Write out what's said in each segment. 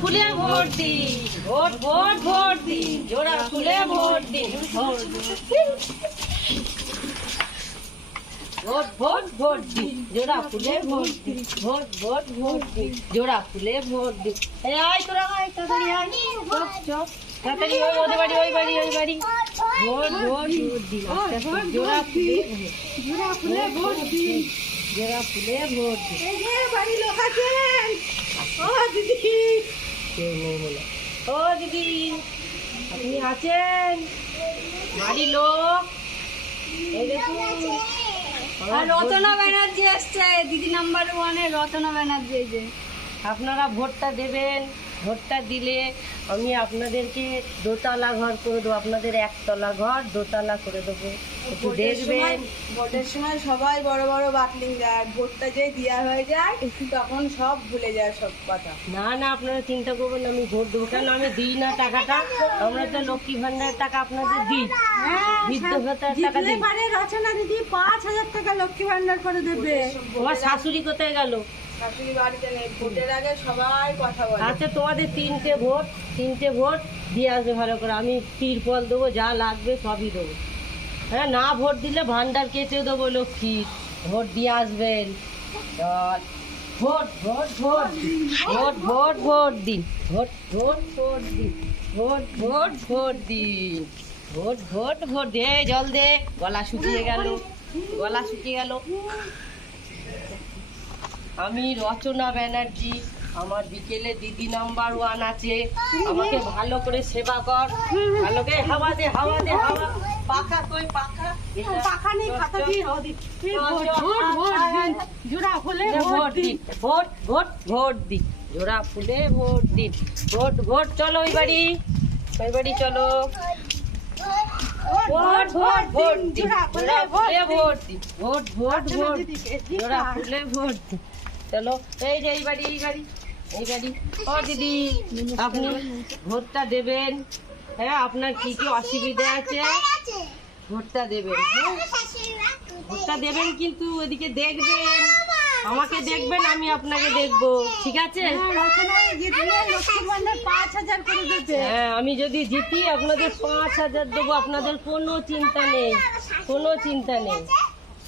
ফুলে ভোট দিন, vote vote vote দিন, জোড়া ফুলে ভোট দিন, ভোট ভোট ভোট দিন, জোড়া ফুলে ভোট দিন, ভোট ভোট ভোট দিন, জোড়া ফুলে ভোট দিন। এই আয় তোরা আয়, তাড়াতাড়ি আয়, চপ চপ তাড়াতাড়ি, ওই ওদের বাড়ি ওই বাড়ি ওই বাড়ি। ভোট ভোট ভোট দিন, জোড়া ফুলে জোড়া ফুলে ভোট দিন, জোড়া ফুলে ভোট দিন। বাড়ি লোক আছেন? ও দিদি, কেউ নেই বলে। ও দিদি আপনি আছেন? বাড়ি লোক এই দেখুন। আর রচনা ব্যানার্জি আসছে, দিদি নাম্বার 1-এ রচনা ব্যানার্জি। এই যে আপনারা ভোটটা দেবেন, ভোটটা দিলে আমি আপনাদেরকে দোতলা ঘর করে দেবো, আপনাদের একতলা ঘর দোতলা করে দেবো, একটু দেখবেন। ভোটের সময় সবাই বড় বড় বাতলিং দেয়, ভোটটা যে দেওয়া হয়ে যায় তখন সব ভুলে যায় সব কথা। না না আপনারা চিন্তা করবেন, আমি ভোট দেবো। কেন আমি দিই না টাকাটা? আমরা তো লক্ষ্মী ভান্ডারের টাকা আপনাদের দিই, বৃদ্ধ ভাতার টাকা দিই। রচনা দিদি 5,000 টাকা লক্ষ্মী ভান্ডার করে দেবে। তোমার শাশুড়ি কোথায় গেল? শাশুড়ি বাড়িতে নেই, ভোটের আগে সবাই কথা বলে। আচ্ছা তোমাদের তিনটে ভোট দিয়ে আসবে ভালো করে, আমি তিরপল দেবো, যা লাগবে সবই দেবো। হ্যাঁ, না ভোট দিলে ভান্ডার কেটে দেবো লক্ষ্মীর। ভোট দিয়ে আসবেন। চল ভোট ভোট ভোট দিন, ভোট ভোট ভোট দিন, ভোট ভোট ভোট দিন, ভোট ভোট ভোট দিন, ভোট ভোট ভোট দে। জল দে, গলা শুকিয়ে গেল, গলা শুকিয়ে গেল। আমি রচনা ব্যানার্জি, আমার বিকেলে দিদি নাম্বার 1 আছে, আমাকে ভালো করে সেবা কর, ভালো করে হাওয়া দে, হাওয়া দে, হাওয়া। পাখা কই পাখা? পাখা নেই, খাতা দিয়ে হাওয়া দিই। ভোট ভোট ভোট দিন, জোড়া ফুলে ভোট দিন, ভোট ভোট ভোট দিন, জোড়া ফুলে ভোট দিন, ভোট ভোট। চলো ওই বাড়ি চলো। ভোট ভোট ভোট দিন, জোড়া ফুলে ভোট দিন, ভোট ভোট ভোট দিন, জোড়া ফুলে ভোট দিন। চলো এই যে এই বাড়ি ও দিদি আপনি ভোটটা দেবেন। হ্যাঁ, আপনার কি কি অসুবিধা আছে ভোটটা দেবেন। হ্যাঁ, ভোটটা দেবেন, কিন্তু ওইদিকে দেখবেন, আমাকে দেখবেন, আমি আপনাকে দেখবো, ঠিক আছে? হ্যাঁ, আমি যদি জিতি আপনাদের 5,000 দেবো, আপনাদের কোনো চিন্তা নেই, কোনো চিন্তা নেই।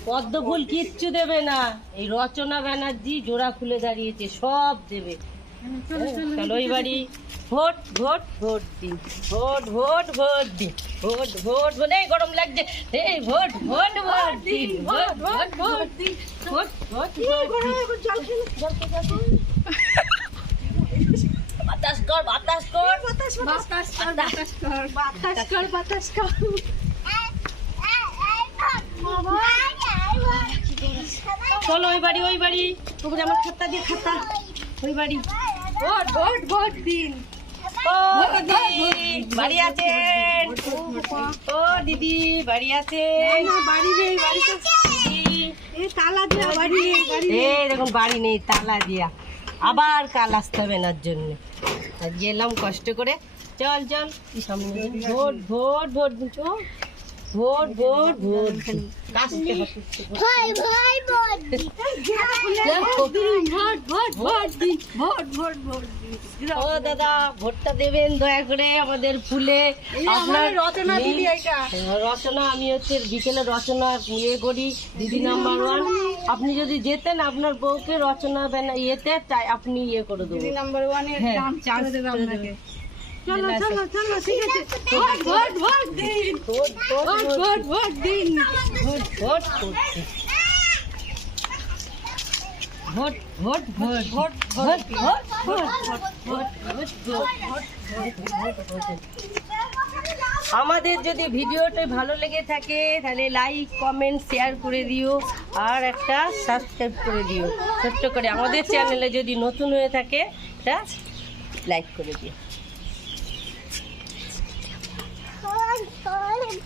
পদ্ম ফুল কিচ্ছু দেবে না, এই রচনা ব্যানার্জি জোড়া খুলে দাঁড়িয়েছে, সব দেবে। চলো ওই বাড়ি। ভোট ভোট ভোট দিন, ভোট ভোট ভোট দিন, ভোট ভোট বলে গরম লাগছে। এই ভোট ভোট ভোট দিন, ভোট ভোট ভোট দিন, ভোট ভোট বাতাস কর, বাতাস কর, বাতাস কর। চলো ওই বাড়ি ওপরে আমার খাতা দিয়ে খাতা, ওই বাড়ি। ভোট ভোট ভোট দিন। ও দিদি বাড়ি আছেন? ও দিদি বাড়ি আছেন? বাড়ি নেই, বাড়িতে তালা দেওয়া বাড়ি নেই। এই দেখুন বাড়ি নেই, তালা দিয়া, আবার কাল আসতে হবে এনার জন্য। গেলাম কষ্ট করে। চল চল সামনে। ভোট ভোট ভোট দিন, চল ভোট ভোট ভোট দিন। ও দাদা ভোটটা দেবেন দয়া করে আমাদের ফুলে। আপনার রচনা দিদি, রচনা, আমি হচ্ছে বিকেলে রচনা ইয়ে করি, দিদি নাম্বার 1। আপনি যদি যেতেন আপনার বউকে রচনা ইয়েতে চাই, আপনি ইয়ে করে দেবো, দিদি নাম্বার 1-এর হ্যাঁ, চান্স দেবে আপনাকে। চলো জেলা চলো চলো, ঠিক আছে। ভোট ভোট ভোট দিন, vote vote vote vote vote দিন, ভোট ভোট ভোট দিন। Vote vote vote vote vote vote vote vote vote vote. আমাদের যদি ভিডিওটা ভালো লেগে থাকে তাহলে লাইক কমেন্ট শেয়ার করে দিও, আর একটা সাবস্ক্রাইব করে দিও ছোট্ট করে। আমাদের চ্যানেলে যদি নতুন হয়ে থাকে এটা লাইক করে দিও।